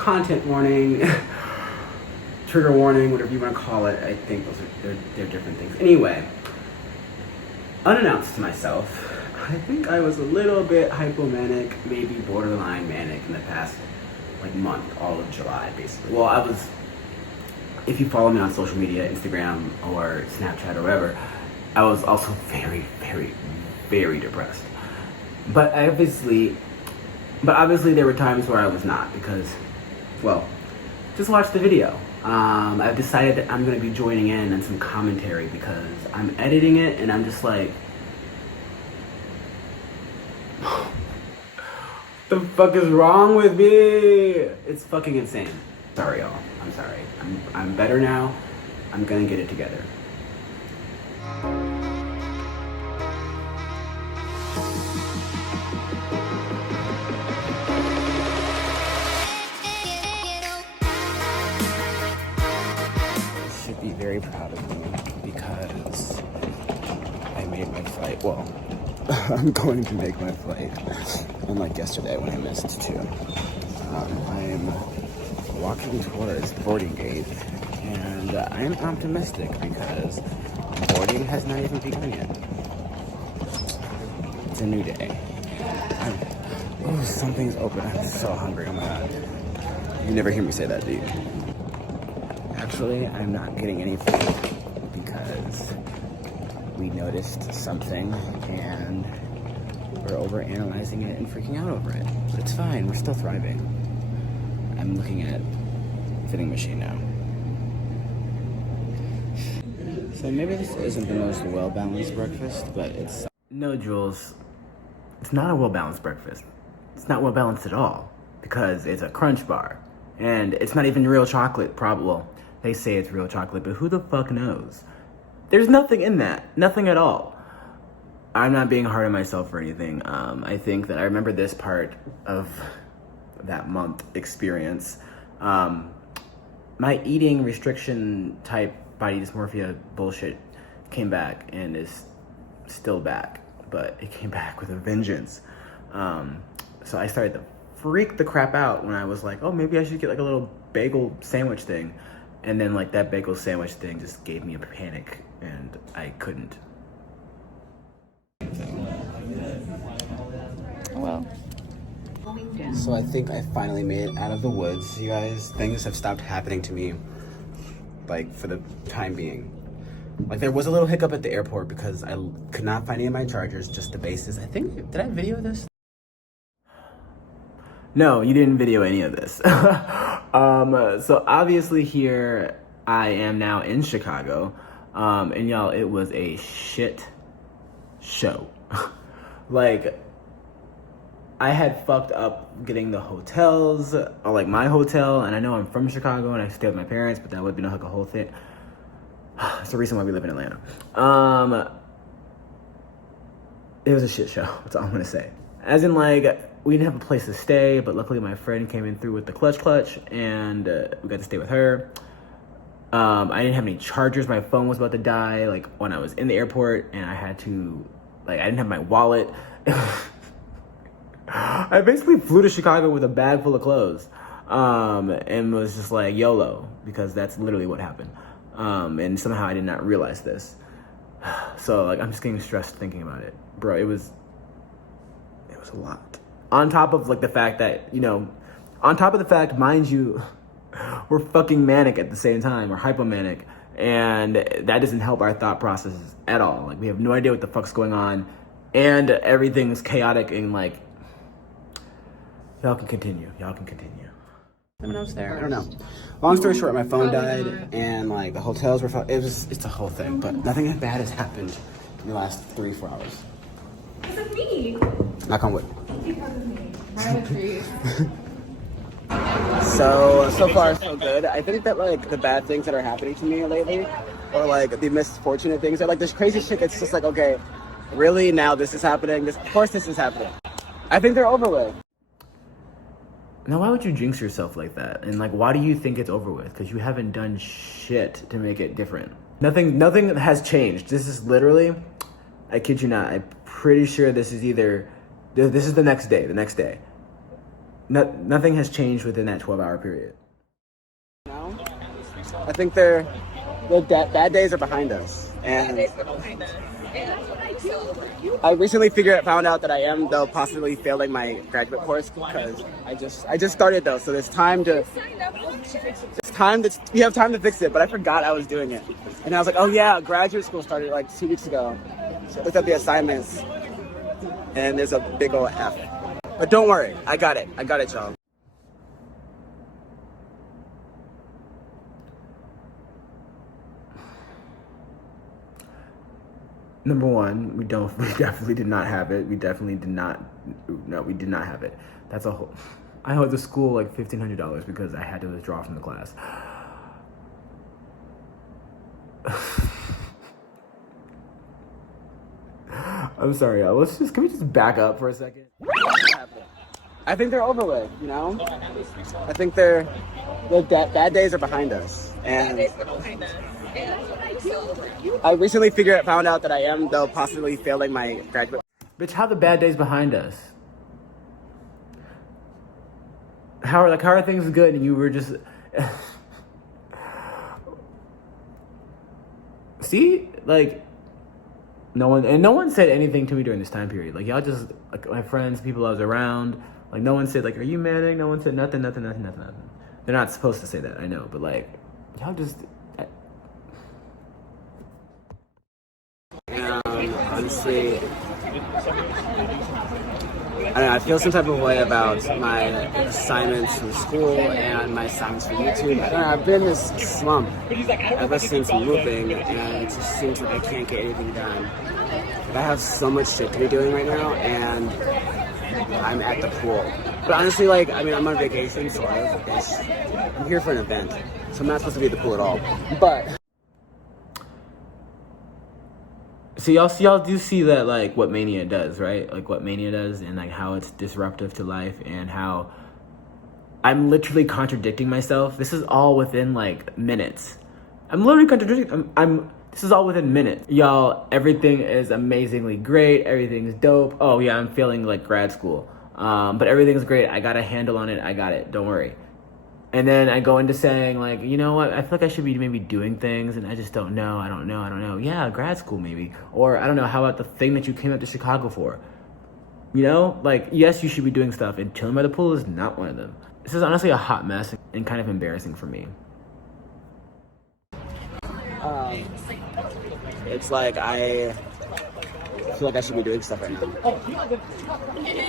content warning, trigger warning, whatever you want to call it. I think they're different things. Anyway, unannounced to myself, I think I was a little bit hypomanic, maybe borderline manic in the past like month, all of July basically. Well, I was, if you follow me on social media, Instagram or Snapchat or whatever, I was also very, very, very depressed. But obviously there were times where I was not because, well, just watch the video. I've decided that I'm gonna be joining in on some commentary because I'm editing it and I'm just like, the fuck is wrong with me? It's fucking insane. Sorry, y'all. I'm sorry. I'm better now. I'm gonna get it together. You should be very proud of me because I made my flight. Well, I'm going to make my flight. Unlike yesterday when I missed too. I'm walking towards boarding gate and I am optimistic because boarding has not even begun yet. It's a new day. Oh, something's open. I'm so hungry. Oh my god. You never hear me say that, do you? Actually, I'm not getting any food because we noticed something and we're overanalyzing it and freaking out over it. But it's fine, we're still thriving. I'm looking at fitting machine now. So maybe this isn't the most well-balanced breakfast, but it's... No, Jules, it's not a well-balanced breakfast. It's not well-balanced at all because it's a crunch bar. And it's not even real chocolate, probably. Well, they say it's real chocolate, but who the fuck knows? There's nothing in that, nothing at all. I'm not being hard on myself or anything. I think that I remember this part of that month experience. My eating restriction type body dysmorphia bullshit came back and is still back, but it came back with a vengeance. So I started to freak the crap out when I was like, oh, maybe I should get like a little bagel sandwich thing. And then like that bagel sandwich thing just gave me a panic and I couldn't. Well, so I think I finally made it out of the woods, you guys. Things have stopped happening to me, like, for the time being. Like, there was a little hiccup at the airport because I could not find any of my chargers, just the bases. I think, did I video this? No, you didn't video any of this. So obviously here I am now in Chicago, and y'all, it was a shit show. Like, I had fucked up getting the hotels, or like my hotel, and I know I'm from Chicago and I stay with my parents, but that would be like a whole thing. It's the reason why we live in Atlanta. It was a shit show, that's all I'm gonna say. As in, like, we didn't have a place to stay, but luckily my friend came in through with the clutch, and we got to stay with her. I didn't have any chargers. My phone was about to die, like, when I was in the airport, and I had to, like, I didn't have my wallet. I basically flew to Chicago with a bag full of clothes, and was just like, YOLO, because that's literally what happened. And somehow I did not realize this. So, like, I'm just getting stressed thinking about it. Bro, it was a lot. On top of, like, the fact that, you know, on top of the fact, mind you, we're fucking manic at the same time, we're hypomanic, and that doesn't help our thought processes at all. Like, we have no idea what the fuck's going on, and everything's chaotic, and, like, y'all can continue. Someone else there? I don't know. Long story short, my phone died, and, like, the hotels were, it's a whole thing, but nothing bad has happened in the last 3-4 hours. Because of me. Knock on wood. Because of me. So far so good. I think that, like, the bad things that are happening to me lately, or like the misfortunate things, are like this crazy shit that's just like, okay, really, now this is happening? Of course this is happening. I think they're over with. Now, why would you jinx yourself like that? And, like, why do you think it's over with? Because you haven't done shit to make it different. Nothing has changed. This is literally, I kid you not, I'm pretty sure this is either, this is the next day. nothing has changed within that 12-hour period. No, I think the bad days are behind us, and I recently found out that I am though possibly failing my graduate course because I just started though, so you have time to fix it, but I forgot I was doing it, and I was like, oh yeah, graduate school started like 2 weeks ago. So I looked up the assignments, and there's a big old F. But don't worry, I got it, y'all. Number one, we definitely did not have it. We did not have it. That's a whole. I owed the school like $1,500 because I had to withdraw from the class. I'm sorry, y'all. Can we just back up for a second? I think they're over with, you know? I think the bad days are behind us, and I recently found out that I am though possibly failing my graduate. Bitch, how the bad days behind us? How are things good and you were just see, like no one said anything to me during this time period. Like y'all just like my friends, people I was around, like no one said like, are you manic? No one said nothing. They're not supposed to say that, I know, but like y'all just honestly, I don't know, I feel some type of way about my assignments from school and my assignments for YouTube. I don't know, I've been in this slump ever since moving, and it just seems like I can't get anything done. Like, I have so much shit to be doing right now, and I'm at the pool. But honestly, like, I mean, I'm on vacation, so I'm here for an event, so I'm not supposed to be at the pool at all. But so y'all do see that, like, what mania does, right? Like, what mania does and, like, how it's disruptive to life and how I'm literally contradicting myself. This is all within, like, minutes. I'm literally contradicting. This is all within minutes. Y'all, everything is amazingly great. Everything's dope. Oh, yeah, I'm feeling like grad school. But everything's great. I got a handle on it. I got it. Don't worry. And then I go into saying, like, you know what? I feel like I should be maybe doing things, and I just don't know. I don't know. Yeah, grad school maybe. Or, I don't know, how about the thing that you came up to Chicago for? You know? Like, yes, you should be doing stuff, and chilling by the pool is not one of them. This is honestly a hot mess and kind of embarrassing for me. it's like I feel like I should be doing stuff right now.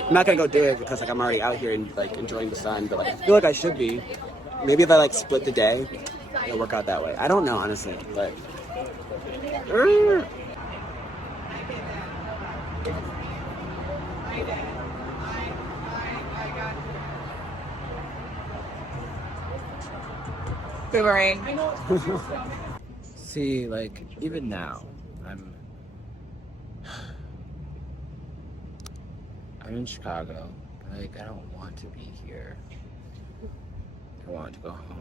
I'm not gonna go do it because like I'm already out here and like enjoying the sun, but like I feel like I should be. Maybe if I like split the day, it'll work out that way. I don't know honestly, but Boomerang. See, like, even now, I'm in Chicago. Like, I don't want to be here. I want to go home.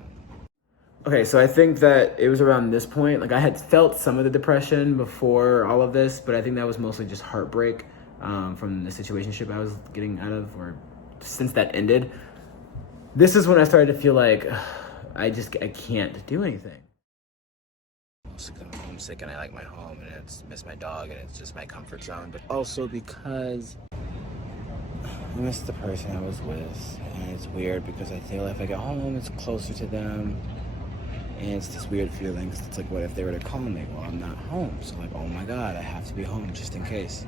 Okay, so I think that it was around this point, like I had felt some of the depression before all of this, but I think that was mostly just heartbreak from the situationship I was getting out of, or since that ended. This is when I started to feel like I can't do anything. I'm homesick and I like my home and I miss my dog and it's just my comfort zone, but also because I miss the person I was with, and it's weird because I feel if I get home, it's closer to them, and it's this weird feeling. It's like, what if they were to call me? Well, I'm not home, so like, oh my God, I have to be home just in case.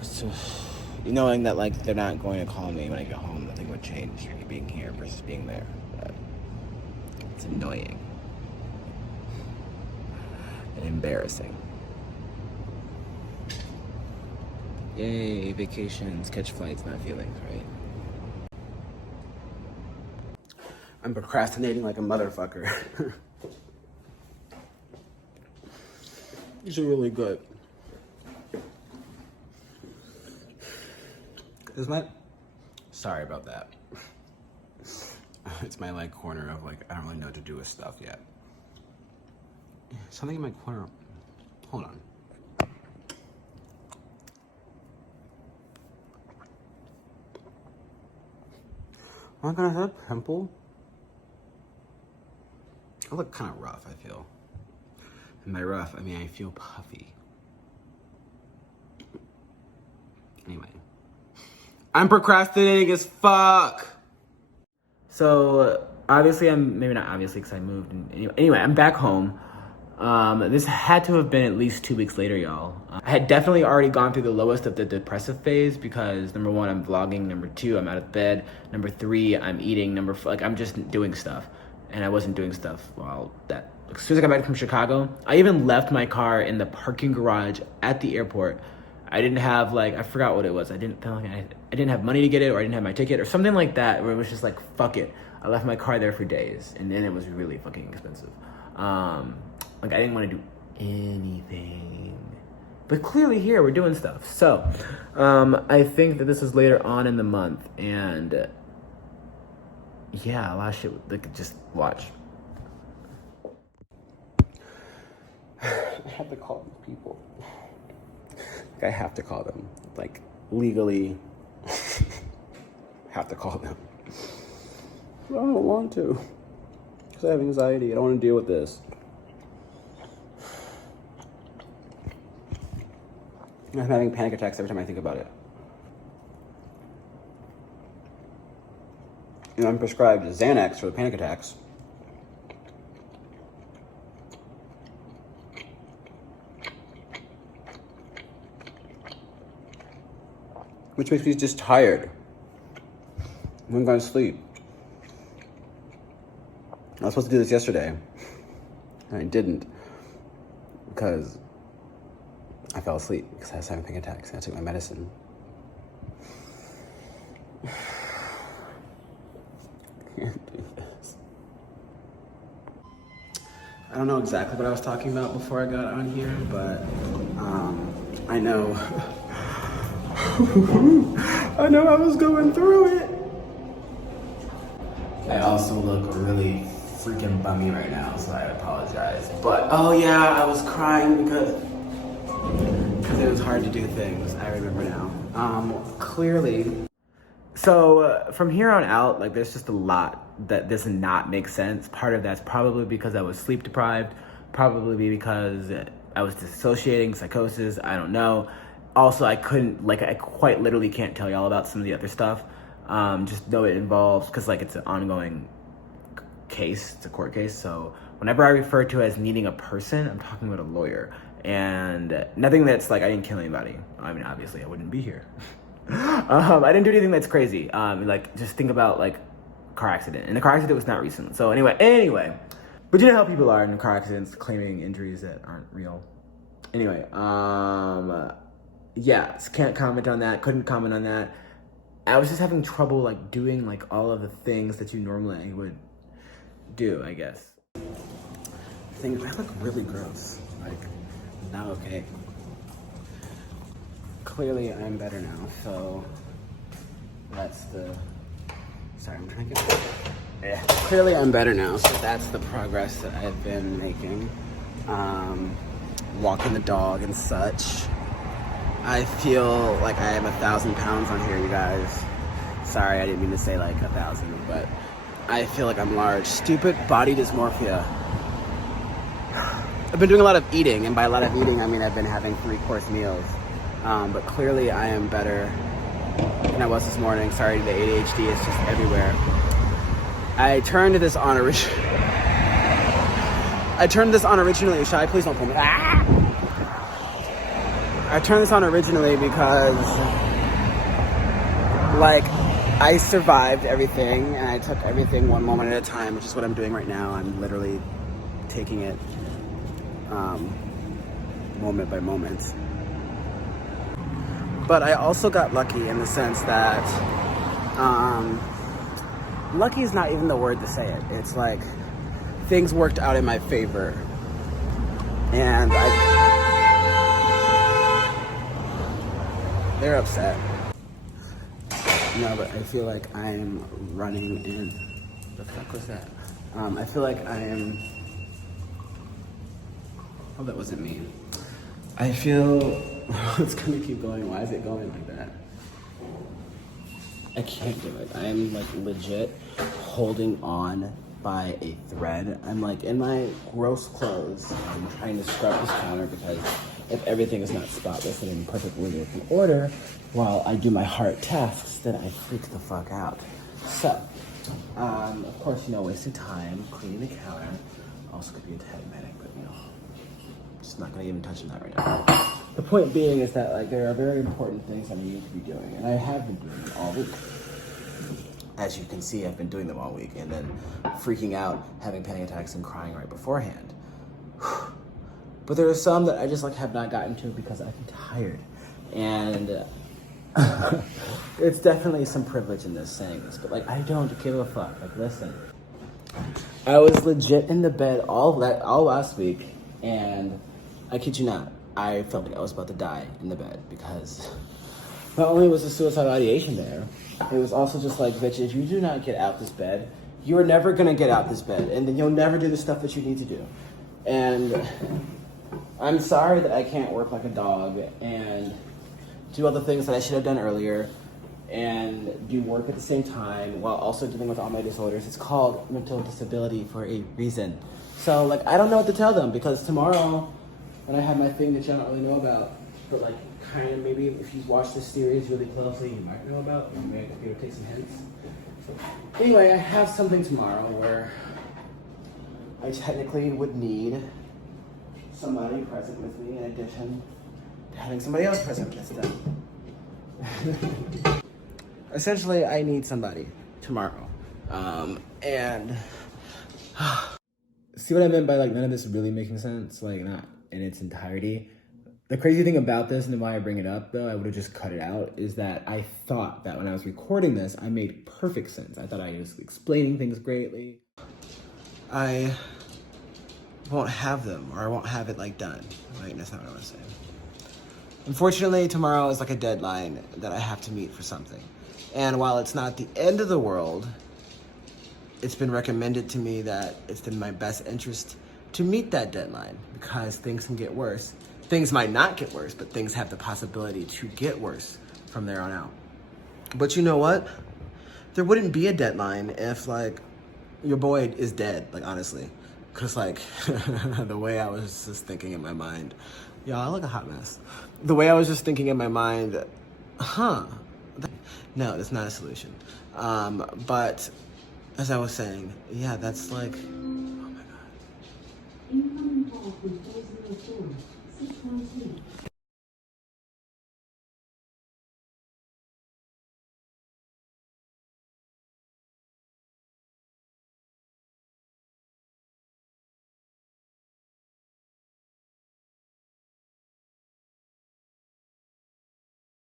So, knowing that like they're not going to call me when I get home, nothing would change me being here versus being there. But it's annoying and embarrassing. Yay, vacations, catch flights, not feelings, right? I'm procrastinating like a motherfucker. These are really good. Sorry about that. It's my like corner of like, I don't really know what to do with stuff yet. Something in my corner. Hold on. Oh my god, is that a pimple? I look kind of rough, I feel. And by rough, I mean I feel puffy. Anyway. I'm procrastinating as fuck! So, obviously, maybe not obviously because I moved. Anyway, I'm back home. This had to have been at least 2 weeks later, y'all. I had definitely already gone through the lowest of the depressive phase because number 1, I'm vlogging. Number 2, I'm out of bed. Number 3, I'm eating. Number 4, like I'm just doing stuff. And I wasn't doing stuff while that. As soon as I got back from Chicago, I even left my car in the parking garage at the airport. I didn't have I forgot what it was. I didn't have money to get it, or I didn't have my ticket or something like that, where it was just like, fuck it. I left my car there for days, and then it was really fucking expensive. I didn't want to do anything. But clearly here, we're doing stuff. So, I think that this was later on in the month, and yeah, a lot of shit, just watch. I have to call these people. I have to call them. Legally, have to call them. I don't want to. Because I have anxiety. I don't want to deal with this. I'm having panic attacks every time I think about it. I'm prescribed Xanax for the panic attacks. Which makes me just tired. I'm going to sleep. I was supposed to do this yesterday, and I didn't because I fell asleep because I was having panic attacks and I took my medicine. Can't do this. I don't know exactly what I was talking about before I got on here, but I know. I know I was going through it. I also look really freaking bummy right now, so I apologize. But, oh yeah, I was crying because it was hard to do things. I remember now. Clearly. So from here on out, there's just a lot that does not make sense. Part of that's probably because I was sleep deprived, probably because I was dissociating, psychosis, I don't know. Also, I couldn't, I quite literally can't tell y'all about some of the other stuff. Just know it involves, because it's an ongoing case, it's a court case. So whenever I refer to as needing a person, I'm talking about a lawyer. And nothing that's I didn't kill anybody. I mean, obviously I wouldn't be here. I didn't do anything that's crazy. Just think about car accident. And the car accident was not recent. So anyway. But you know how people are in car accidents claiming injuries that aren't real. Anyway, yeah, can't comment on that, couldn't comment on that. I was just having trouble doing all of the things that you normally would do, I guess. I think I look really gross. Not okay. Clearly I'm better now, so that's the... Sorry, I'm trying to get... Yeah. Clearly I'm better now, so that's the progress that I've been making. Walking the dog and such. I feel like I have 1,000 pounds on here, you guys. Sorry, I didn't mean to say 1,000, but I feel like I'm large. Stupid body dysmorphia. I've been doing a lot of eating, and by a lot of eating, I mean I've been having 3-course meals. But clearly I am better than I was this morning. Sorry, the ADHD is just everywhere. I turned this on originally. Shy, please don't pull me. Ah! I turned this on originally because, I survived everything, and I took everything one moment at a time, which is what I'm doing right now. I'm literally taking it moment by moment. But I also got lucky in the sense that, lucky is not even the word to say it. It's things worked out in my favor. And they're upset. No, but I feel like I am running in. The fuck was that? I feel like I am. Oh, that wasn't me. I feel. It's gonna keep going. Why is it going like that? I can't do it. I am like legit holding on by a thread. I'm like in my gross clothes. I'm trying to scrub this counter because if everything is not spotless and in perfect working order while I do my hard tasks, then I freak the fuck out. So, of course, wasting time cleaning the counter. Also could be a tad manic, but just not gonna even touch on that right now. The point being is that like there are very important things I need to be doing, and I have been doing them all week. As you can see, I've been doing them all week, and then freaking out, having panic attacks, and crying right beforehand. But there are some that I just like have not gotten to because I've been tired, and it's definitely some privilege in this saying this, but like I don't give a fuck. Like listen, I was legit in the bed all last week, and I kid you not, I felt like I was about to die in the bed because not only was the suicidal ideation there, it was also just like, bitch, if you do not get out this bed, you are never gonna get out this bed, and then you'll never do the stuff that you need to do. And I'm sorry that I can't work like a dog and do all the things that I should have done earlier and do work at the same time while also dealing with all my disorders. It's called mental disability for a reason. So like, I don't know what to tell them because tomorrow, when I have my thing that y'all don't really know about, but like kind of maybe if you watch this series really closely, you might know about, or maybe I could take some hints. Anyway, I have something tomorrow where I technically would need somebody present with me in addition to having somebody else present with them. Essentially, I need somebody tomorrow. And see what I meant by like none of this really making sense? Like not in its entirety. The crazy thing about this and why I bring it up though, I would have just cut it out, is that I thought that when I was recording this, I made perfect sense. I thought I was explaining things greatly. I won't have them, or I won't have it like done. Right, that's not what I was saying. Unfortunately, tomorrow is like a deadline that I have to meet for something. And while it's not the end of the world, it's been recommended to me that it's in my best interest to meet that deadline because things can get worse. Things might not get worse, but things have the possibility to get worse from there on out. But you know what? There wouldn't be a deadline if like your boy is dead, like honestly. Cause like the way I was just thinking in my mind, y'all, I look a hot mess. The way I was just thinking in my mind, no, that's not a solution. But as I was saying, yeah, that's like, oh my God.